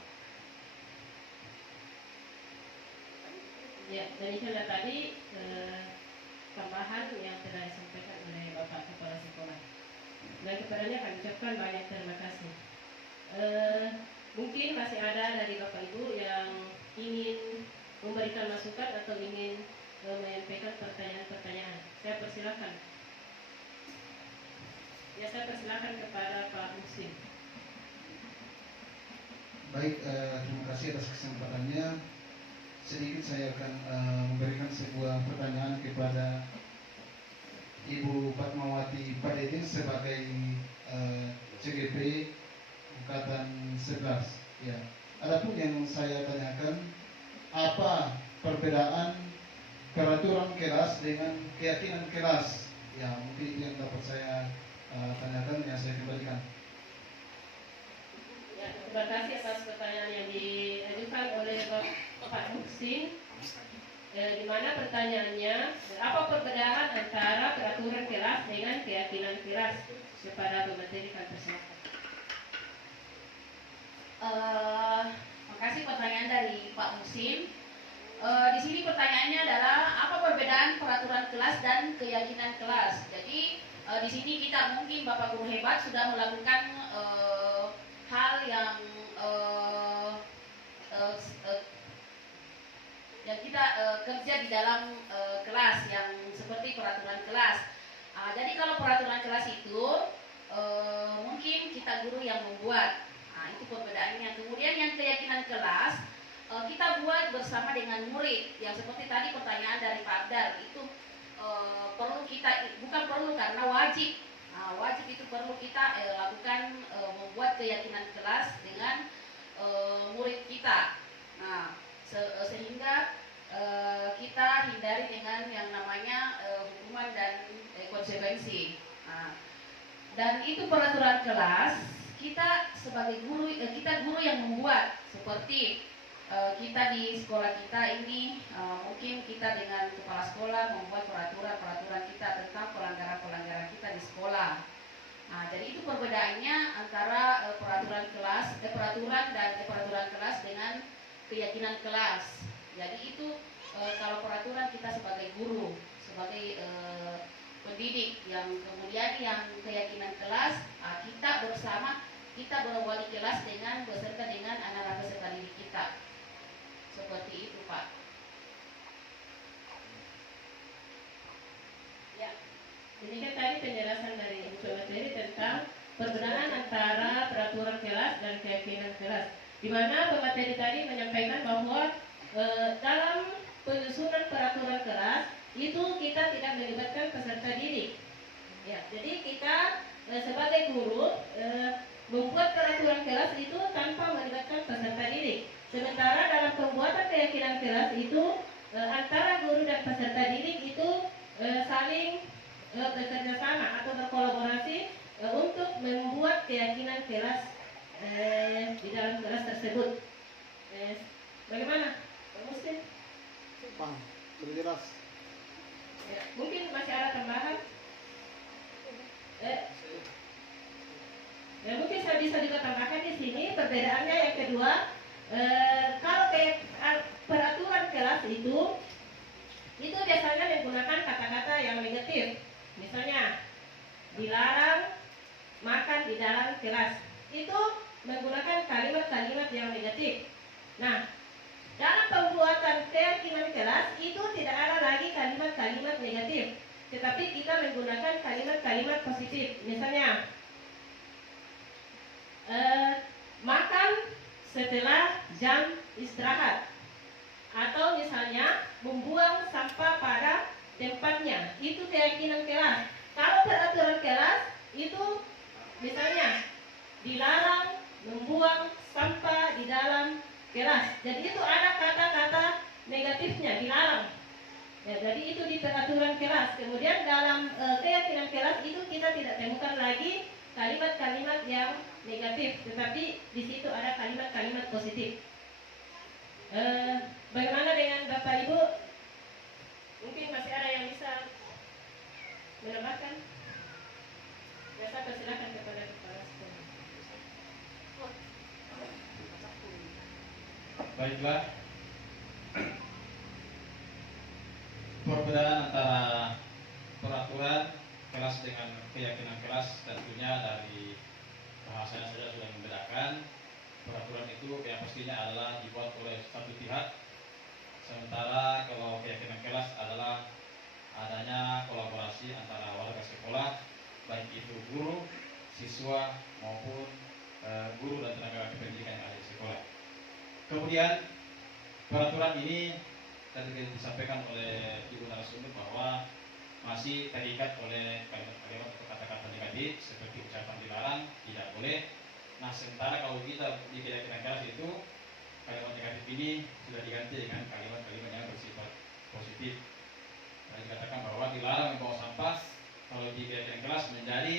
Ya, demikianlah tadi tambahan yang telah disampaikan oleh Bapak Kepala Sekolah. Dan kepadanya kami ucapkan banyak terima kasih. Mungkin masih ada dari Bapak Ibu yang ingin memberikan masukan atau ingin menyampaikan pertanyaan-pertanyaan. Saya persilakan. Ya, saya persilakan kepada Pak Muhsin. Baik, terima kasih atas kesempatannya. Sedikit saya akan memberikan sebuah pertanyaan kepada Ibu Fatmawati Padedin sebagai CGP Angkatan 11. Ya. Adapun yang saya tanyakan, apa perbedaan peraturan kelas dengan keyakinan kelas? Ya, mungkin itu yang dapat saya tanyakan, yang saya kembalikan. Ya, terima kasih atas pertanyaan yang diajukan oleh Pak Muhsin. Di mana pertanyaannya, apa perbedaan antara peraturan kelas dengan keyakinan kelas? Kepada pemateri kami persilakan. Makasih pertanyaan dari Pak Muhsin. Di sini pertanyaannya adalah apa perbedaan peraturan kelas dan keyakinan kelas. Jadi di sini kita mungkin Bapak Guru hebat sudah melakukan hal yang kita kerja di dalam kelas yang seperti peraturan kelas. Jadi kalau peraturan kelas itu mungkin kita guru yang membuat. Itu perbedaannya. Kemudian yang keyakinan kelas kita buat bersama dengan murid. Yang seperti tadi pertanyaan dari Pak Abdal itu perlu kita, bukan perlu karena wajib. Wajib itu perlu kita lakukan membuat keyakinan kelas dengan murid kita. Sehingga kita hindari dengan yang namanya hukuman dan konsekuensi. Dan itu peraturan kelas kita sebagai guru, kita guru yang membuat. Seperti kita di sekolah kita ini mungkin kita dengan kepala sekolah membuat peraturan kita tentang pelanggaran-pelanggaran kita di sekolah. Jadi itu perbedaannya antara peraturan kelas dengan keyakinan kelas. Jadi itu kalau peraturan kita sebagai guru, sebagai pendidik, yang kemudian yang keyakinan kelas kita bersama, kita berwali kelas dengan beserta dengan anak-anak peserta didik kita. Seperti itu, Pak. Ya, demikian tadi penjelasan dari Ibu Pemateri tentang perbedaan antara peraturan kelas dan keyakinan kelas. Di mana pemateri tadi menyampaikan bahwa dalam penyusunan peraturan kelas itu kita tidak melibatkan peserta didik. Ya, jadi kita sebagai guru membuat peraturan kelas itu tanpa melibatkan peserta didik. Sementara dalam pembuatan keyakinan kelas itu antara guru dan peserta didik itu saling bekerja sama atau berkolaborasi untuk membuat keyakinan kelas di dalam kelas tersebut. Bagaimana, Pak Muhsin? Paham, sudah jelas. Ya, mungkin masih ada tambahan? Ya, mungkin saya bisa juga tambahkan di sini perbedaannya yang kedua. Kalau peraturan kelas itu biasanya menggunakan kata-kata yang negatif. Misalnya dilarang makan di dalam kelas, itu menggunakan kalimat-kalimat yang negatif. Nah, dalam pembuatan keyakinan kelas itu tidak ada lagi kalimat-kalimat negatif, tetapi kita menggunakan kalimat-kalimat positif. Misalnya makan setelah jam istirahat, atau misalnya membuang sampah pada tempatnya, itu keyakinan kelas. Kalau peraturan kelas itu misalnya dilarang membuang sampah di dalam kelas, jadi itu ada kata-kata negatifnya, dilarang. Ya, jadi itu di peraturan kelas. Kemudian dalam keyakinan kelas itu kita tidak temukan lagi kalimat-kalimat yang negatif, tetapi di situ ada kalimat-kalimat positif. Bagaimana dengan Bapak Ibu? Mungkin masih ada yang bisa menambahkan? Ya, saya persilakan kepada kepala sekolah. Baiklah, perbedaan antara peraturan kelas dengan keyakinan kelas tentunya dari bahasanya saja sudah membedakan. peraturan itu yang pastinya adalah dibuat oleh satu pihak, sementara kalau keyakinan kelas adalah adanya kolaborasi antara warga sekolah, baik itu guru, siswa maupun guru dan tenaga pendidikan yang ada di sekolah. Kemudian peraturan ini tadi disampaikan oleh Ibu narasumber bahwa masih terikat oleh kalimat-kalimat atau kata-kata negatif seperti ucapan dilarang, tidak boleh. Nah, sementara kalau kita di keyakinan kelas itu kalimat negatif ini sudah diganti dengan kalimat-kalimat yang bersifat positif. Nah, dikatakan bahwa dilarang membuang sampah kalau di keyakinan kelas menjadi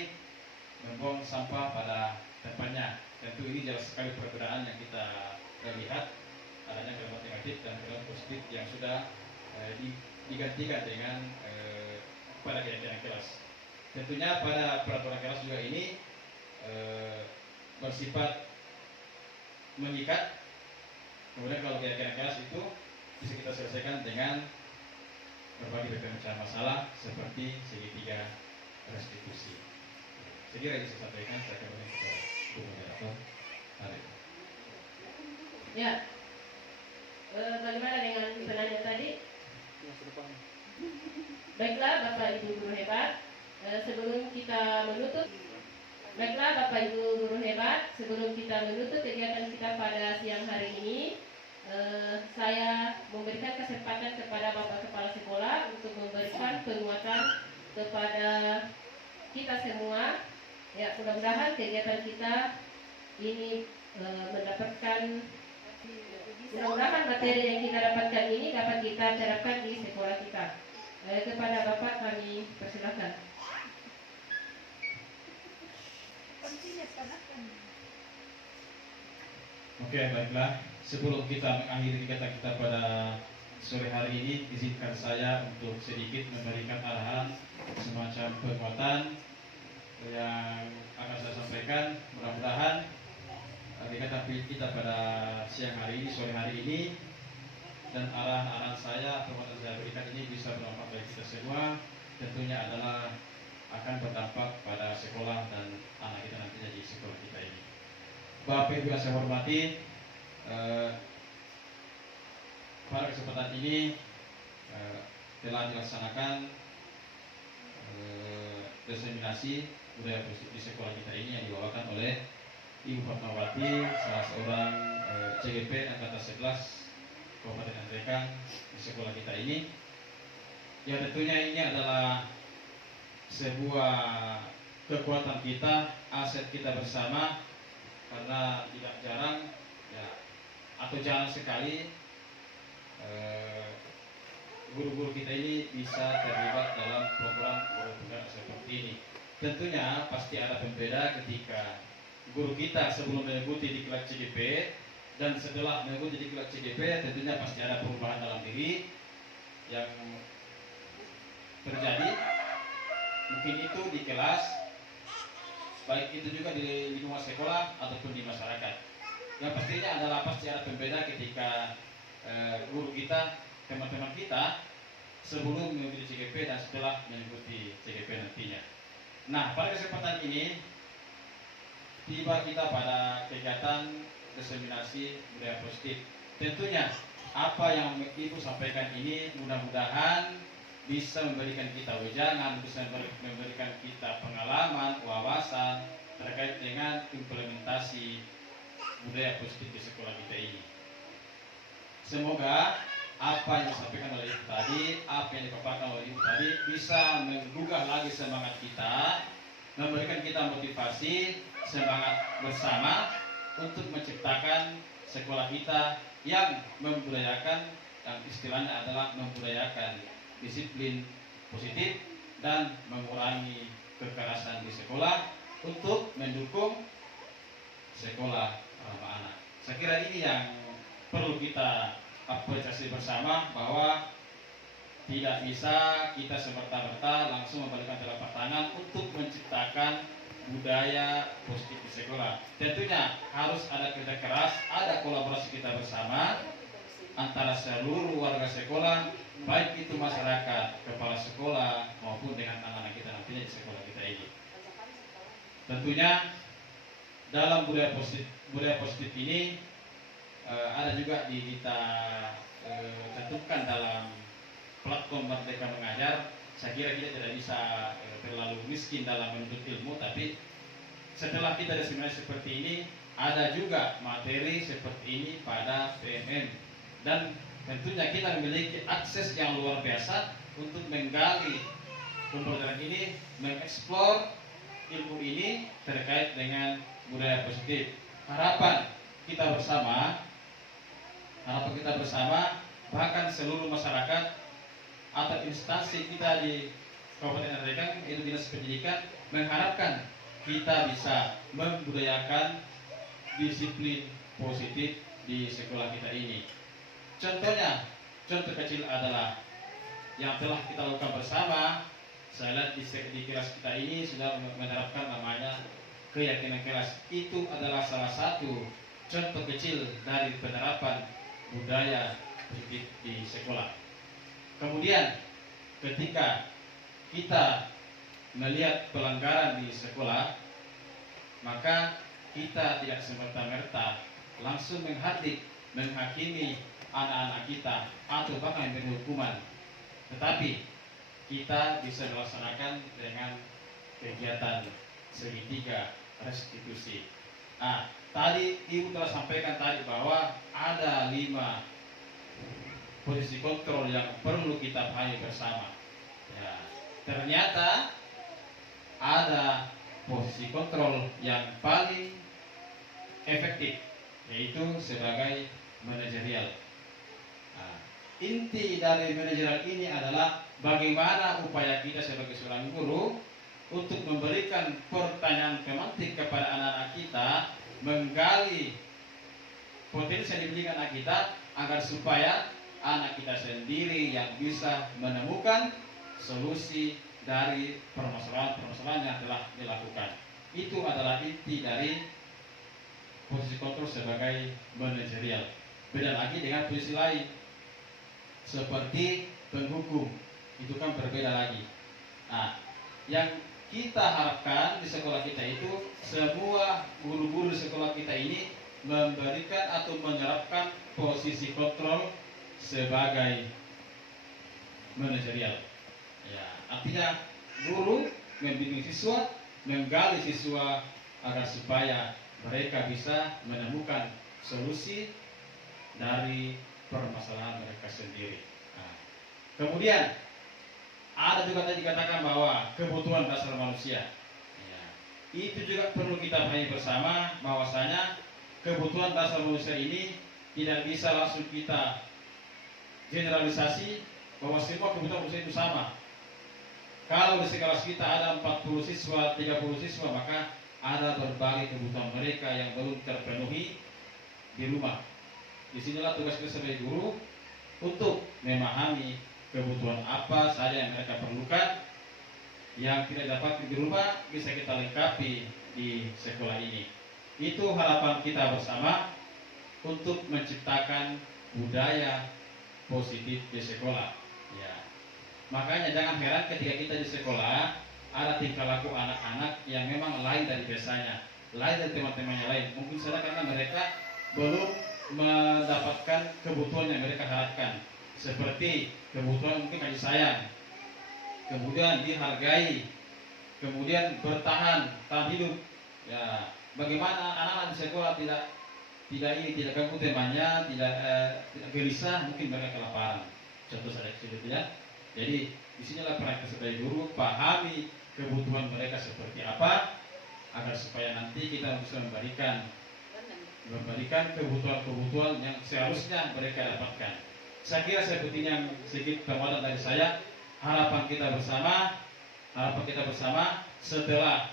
membuang sampah pada tempatnya. Tentu ini jelas sekali perbedaan yang kita lihat, adanya kalimat negatif dan kalimat positif yang sudah digantikan dengan pada keyakinan kelas. Tentunya pada peraturan kelas juga ini bersifat mengikat. Kemudian kalau keyakinan kelas itu bisa kita selesaikan dengan berbagai macam masalah seperti segitiga restitusi. Saya kira yang saya sampaikan, saya kembali kepada Bu Moderator. Ya, bagaimana dengan penanya tadi? Baiklah Bapak Ibu guru hebat, sebelum kita menutup kegiatan kita pada siang hari ini, saya memberikan kesempatan kepada Bapak Kepala Sekolah untuk memberikan penguatan kepada kita semua. Ya, mudah-mudahan kegiatan kita ini mudah-mudahan materi yang kita dapatkan ini dapat kita terapkan di sekolah kita. Kepada Bapak kami persilakan. Oke, baiklah. Sebelum kita mengakhiri kegiatan kita pada sore hari ini, izinkan saya untuk sedikit memberikan arahan semacam penguatan yang akan saya sampaikan. Mudah-mudahan kegiatan kita pada siang hari ini, sore hari ini, dan arahan-arahan saya, penguatan saya berikan ini bisa berdampak bagi kita semua. Tentunya adalah akan berdampak pada sekolah dan anak kita nantinya di sekolah kita ini. Bapak Ibu yang saya hormati, pada kesempatan ini telah dilaksanakan diseminasi budaya positif di sekolah kita ini yang dibawakan oleh Ibu Fatmawati, salah seorang CGP Angkatan 11 Kabupaten Ngantekan di sekolah kita ini. Ya, tentunya ini adalah sebuah kekuatan kita, aset kita bersama, karena tidak jarang ya, atau jarang sekali guru-guru kita ini bisa terlibat dalam program seperti ini. Tentunya pasti ada pembeda ketika guru kita sebelum mengikuti diklat CGP dan setelah mengikuti diklat CGP, tentunya pasti ada perubahan dalam diri yang terjadi. Mungkin itu di kelas, baik itu juga di lingkungan sekolah ataupun di masyarakat. Yang pastinya adalah pasti ada pembeda ketika guru kita, teman-teman kita sebelum mengikuti CGP dan setelah mengikuti CGP nantinya. Nah, pada kesempatan ini tiba kita pada kegiatan diseminasi budaya positif. Tentunya apa yang Ibu sampaikan ini mudah-mudahan bisa memberikan kita wejangan, bisa memberikan kita pengalaman, wawasan terkait dengan implementasi budaya positif di sekolah kita ini. Semoga apa yang disampaikan oleh Ibu tadi, apa yang dipaparkan oleh Ibu tadi bisa menggugah lagi semangat kita, memberikan kita motivasi, semangat bersama untuk menciptakan sekolah kita yang membudayakan, yang istilahnya adalah membudayakan disiplin positif dan mengurangi kekerasan di sekolah untuk mendukung sekolah ramah anak. Saya kira ini yang perlu kita apresiasi bersama, bahwa tidak bisa kita semerta-merta langsung membalikkan telapak tangan untuk menciptakan budaya positif di sekolah. Tentunya harus ada kerja keras, ada kolaborasi kita bersama antara seluruh warga sekolah, baik itu masyarakat, kepala sekolah, maupun dengan anak-anak kita nantinya di sekolah kita ini. Tentunya dalam budaya positif ini ada juga kita cantumkan dalam platform Merdeka Mengajar. Saya kira kita tidak bisa terlalu miskin dalam menuntut ilmu, tapi setelah kita diseminasi seperti ini, ada juga materi seperti ini pada PMM, dan tentunya kita memiliki akses yang luar biasa untuk menggali pembelajaran ini, mengeksplor ilmu ini terkait dengan budaya positif. Harapan kita bersama, bahkan seluruh masyarakat atau instansi kita di Kabupaten Nganjuk, itu Dinas Pendidikan, mengharapkan kita bisa membudayakan disiplin positif di sekolah kita ini. Contoh kecil adalah yang telah kita lakukan bersama. Saya lihat di kelas kita ini sudah menerapkan namanya keyakinan kelas. Itu adalah salah satu contoh kecil dari penerapan budaya positif di sekolah. Kemudian ketika kita melihat pelanggaran di sekolah, maka kita tidak semerta-merta langsung menghakimi anak-anak kita atau bahkan memberi hukuman, tetapi kita bisa melaksanakan dengan kegiatan segitiga restitusi. Tadi Ibu telah sampaikan tadi bahwa ada 5 posisi kontrol yang perlu kita pahami bersama. Ya, ternyata ada posisi kontrol yang paling efektif, yaitu sebagai manajerial. Inti dari manajerial ini adalah bagaimana upaya kita sebagai seorang guru untuk memberikan pertanyaan pemantik kepada anak-anak kita, menggali potensi yang dimiliki anak kita, agar supaya anak kita sendiri yang bisa menemukan solusi dari permasalahan-permasalahan yang telah dilakukan. Itu adalah inti dari posisi kontrol sebagai manajerial. Beda lagi dengan posisi lain seperti penghukum, itu kan berbeda lagi. Yang kita harapkan di sekolah kita itu, semua guru-guru di sekolah kita ini memberikan atau menerapkan posisi kontrol sebagai manajerial. Ya, artinya guru membimbing siswa, menggali siswa agar supaya mereka bisa menemukan solusi dari permasalahan mereka sendiri. Kemudian ada juga tadi dikatakan bahwa kebutuhan dasar manusia. Ya, itu juga perlu kita pahami bersama, bahwasanya kebutuhan dasar manusia ini tidak bisa langsung kita generalisasi bahwa semua kebutuhan manusia itu sama. Kalau di sekelas kita ada 40 siswa, 30 siswa, maka ada berbagai kebutuhan mereka yang belum terpenuhi di rumah. Disinilah tugas kita sebagai guru untuk memahami kebutuhan apa saja yang mereka perlukan, yang tidak dapat di rumah bisa kita lengkapi di sekolah ini. Itu harapan kita bersama untuk menciptakan budaya positif di sekolah. Ya. Makanya jangan heran ketika kita di sekolah ada tingkah laku anak-anak yang memang lain dari biasanya, lain dari teman-temannya lain. Mungkin saja karena mereka belum mendapatkan kebutuhan yang mereka harapkan, seperti kebutuhan mungkin kasih sayang, kemudian dihargai, kemudian tahan hidup. Ya, bagaimana anak-anak di sekolah tidak ganggu temannya, tidak gelisah, mungkin mereka kelaparan. Contoh saja seperti ya. Jadi disinilah peran kita sebagai guru, pahami kebutuhan mereka seperti apa, agar supaya nanti kita bisa memberikan kebutuhan-kebutuhan yang seharusnya mereka dapatkan. Saya kira seperti yang sedikit tambahan dari saya. Harapan kita bersama setelah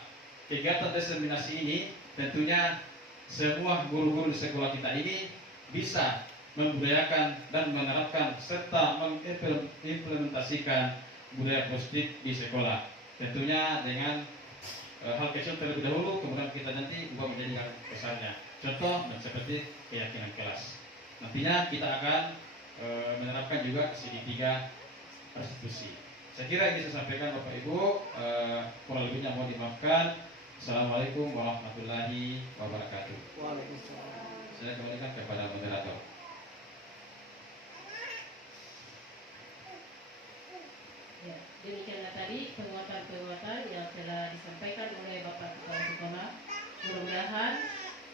kegiatan diseminasi ini, tentunya semua guru-guru di sekolah kita ini bisa membudayakan dan menerapkan serta mengimplementasikan budaya positif di sekolah. Tentunya dengan hal kecil terlebih dahulu, kemudian kita nanti ubah menjadi hal besarnya. Contoh seperti keyakinan kelas. Nantinya kita akan menerapkan juga segitiga restitusi. Saya kira ini saya sampaikan Bapak Ibu, kurang lebihnya mohon dimaafkan. Assalamualaikum warahmatullahi wabarakatuh. Waalaikumsalam. Saya kembalikan kepada moderator. Ya, demikianlah tadi penguatan-penguatan yang telah disampaikan oleh Bapak Kepala Sekolah. Mudah-mudahan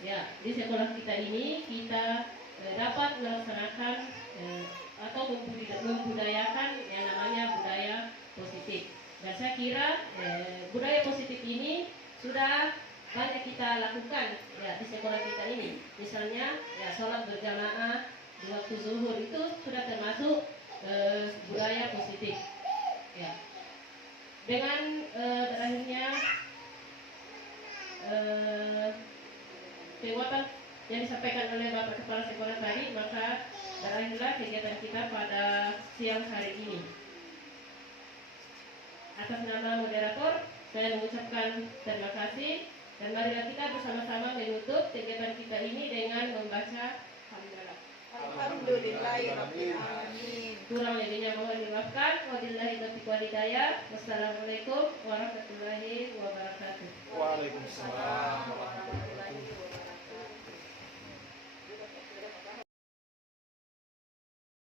ya di sekolah kita ini kita dapat melaksanakan atau membudayakan yang namanya budaya positif. Dan saya kira budaya positif ini sudah banyak kita lakukan ya di sekolah kita ini. Misalnya ya sholat berjamaah di waktu zuhur itu sudah termasuk budaya positif. Ya. Dengan berakhirnya penguatan yang disampaikan oleh Bapak Kepala Sekolah tadi, maka berakhirlah kegiatan kita pada siang hari ini. Atas nama moderator, saya mengucapkan terima kasih dan marilah kita bersama-sama menutup kegiatan kita ini dengan membaca hamdalah. Alhamdulillahirabbil alamin. Kurang lebihnya mohon dimaafkan. Wabillahi taufiq wal hidayah. Wassalamualaikum warahmatullahi wabarakatuh. Waalaikumsalam.